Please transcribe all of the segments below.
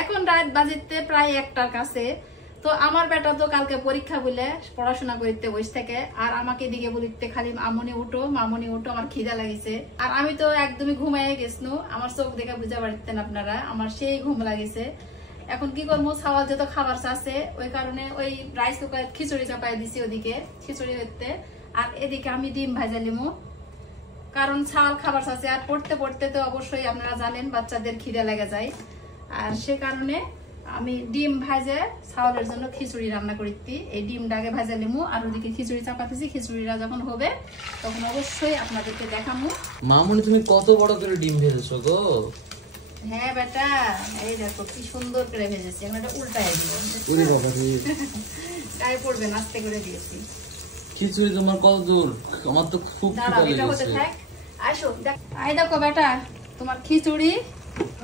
এখন রাত বাজিতে প্রায় 1টার কাছে। তো আমার বেটা তো কালকে পরীক্ষা বলে পড়াশোনা করতে বসে থাকে, আর আমাকে দিকে বলিতে খালি মামনি উঠো আমার খিদা লাগিছে। আর আমি তো একদমই ঘুমাইয়ে গেছনু, আমার চোখ দেখে বুঝতে পারতেন আপনারা, আমার সেই ঘুম লাগিছে। এখন কি করবো, ছাওয়াল যত খাবার চাচ্ছে, ওই কারণে ওই রাইস কুকার খিচুড়ি চাপাই দিছি ওদিকে খিচুড়ি হইতে, আর এদিকে আমি ডিম ভাজা লিমু, কারণ ছাওয়াল খাবার চাচ্ছে। আর পড়তে পড়তে তো অবশ্যই আপনারা জানেন বাচ্চাদের খিদে লেগে যায়, আর সে কারণে আমি ডিম ভাজে ছাওয়ালের জন্য খিচুড়ি রান্না করিতি। এই ডিমটাকে ভাজা লিমু, আর ওদিকে খিচুড়ি চাপাতেছি। খিচুড়িটা যখন হবে তখন অবশ্যই আপনাদেরকে দেখামু। মামুনি তুমি কত বড় করে ডিম ভেজেছো গো? হ্যাঁ বেটা, এই দেখো কি সুন্দর করে ভেজেছি। এখন এটা উল্টায় দিব, গায়ে পড়বে না, আস্তে করে দিয়েছি। খিচুড়ি তোমার কত দূর? আমার তো খুব খিদা লেগেছে। আসো দেখ, এই দেখো বেটা তোমার খিচুড়ি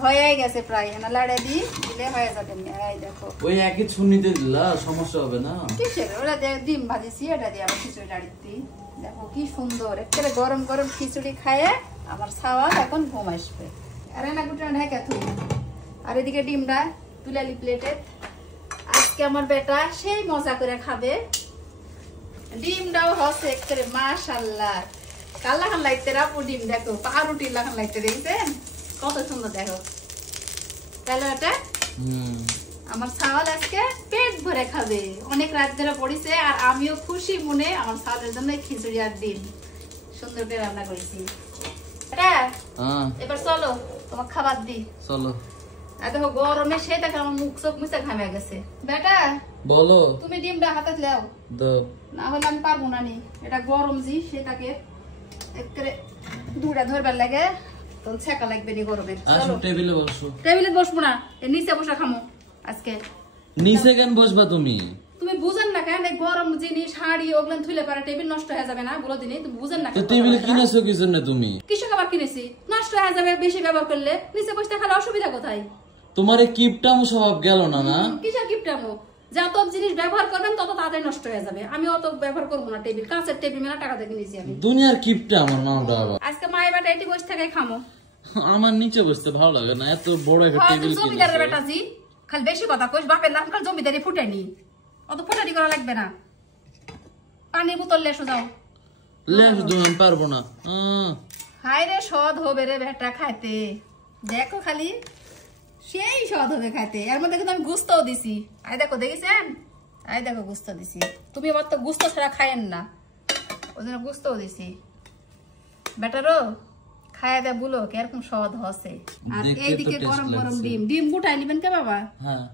হয়ে গেছে প্রায়, না লাড়ে দিলে হয়ে যাবে। এই দেখো ওই একই ছুনিতে দিলা, সমস্যা হবে না? কিসের, ওরা ডিম ভাজিছি, এটা দিয়ে আবার খিচুড়ি লাড়িতি। দেখো কি সুন্দর, একেবারে গরম গরম খিচুড়ি খায়ে আমার ছাওয়াল এখন ঘুম আসবে। আর না গুটা ঢাকা তুই, আর এদিকে ডিমটা তুলালি প্লেটে। আজকে আমার বেটা সেই মজা করে খাবে। ডিমটাও হচ্ছে একেবারে মাশাআল্লাহ, কাল্লা খান লাগতে রাপু ডিম। দেখো পাউরুটি লাখান লাগতে, দেখছেন কত সুন্দর। দেখো তাহলে এটা আমার ছাওয়াল আজকে পেট ভরে খাবে, অনেক রাত ধরে পড়িছে। আর আমিও খুশি মনে আমার ছাওয়ালের জন্য খিচুড়ি আর ডিম সুন্দর করে রান্না করেছি। এবার চলো তোমার খাবার দি, চলো। দেখো গরমে সে দেখো আমার মুখ চোখ মুছে ঘামে গেছে। বেটা বলো, তুমি ডিমটা হাতে লেও, না হলে আমি পারবো না। নি এটা গরম জি, সেটাকে দুটা ধরবার লাগে, তখন ছেঁকা লাগবে নি গরমের। টেবিলে বসো। টেবিলে বসবো না, নিচে বসে খামো আজকে। নিচে কেন বসবা তুমি? তুমি বুঝেন না কেন, গরম জিনিস শাড়ি ওগুলো ধুলে পারে টেবিল নষ্ট হয়ে যাবে না, বলো দিনই তুমি বুঝেন না। টেবিল কিনেছো কি জন্য তুমি? কিসের খাবার কিনেছি, নষ্ট হয়ে যাবে বেশি ব্যবহার করলে। নিচে বসতে খালে অসুবিধা কোথায়? তোমার এই কিপটামো স্বভাব গেল না? না কিসের কিপটামো, যত জিনিস ব্যবহার করবেন তত তাড়াতাড়ি নষ্ট হয়ে যাবে। আমি অত ব্যবহার করবো না টেবিল, কাঁচের টেবিল মেলা টাকা দিয়ে কিনেছি আমি। দুনিয়ার কিপটা আমার নামটা আবার। আজকে মায়ের বেটা এটি বসে থেকে খামো। আমার নিচে বসতে ভালো লাগে না, এত বড় একটা টেবিল কিনেছি। জমিদারের বেটা জি, খালি বেশি কথা কইস, বাপের নাম খালি জমিদারি ফুটাইনি, অত ফুটানি করা লাগবে না। পানির বোতল লেসো যাও। লেস দুন পারবো না। হায় রে সদ হবে রে বেটা খাইতে, দেখো খালি সেই স্বাদ হবে খাইতে। এর মধ্যে কিন্তু আমি গুস্তও দিছি, আই দেখো দেখেছেন, আই দেখো গুস্ত দিছি। তুমি আবার তো গুস্ত ছাড়া খায়েন না, ওই জন্য গুস্তও দিছি। বেটারও খায়া দে বলো কিরকম স্বাদ হচ্ছে। আর এইদিকে গরম গরম ডিম, ডিম গুটাই নিবেন কে বাবা? হ্যাঁ,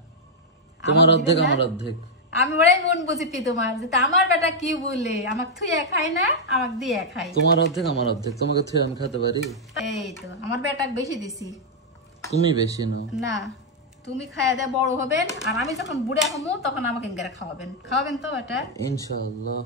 তোমার অর্ধেক আমার অর্ধেক। আমি ওরাই মন বুঝিতি তোমার, যে আমার বেটা কি বলে আমাকে থুইয়া খায় না, আমাকে দিয়ে খায়। তোমার অর্ধেক আমার অর্ধেক, তোমাকে থুই আমি খেতে পারি? এই তো আমার বেটা বেশি দিছি। তুমি বেশি নাও না, তুমি খায়া দে বড় হবেন, আর আমি যখন বুড়া হমু তখন আমাকে খাওয়াবেন, খাওয়াবেন তো এটা ইনশাআল্লাহ।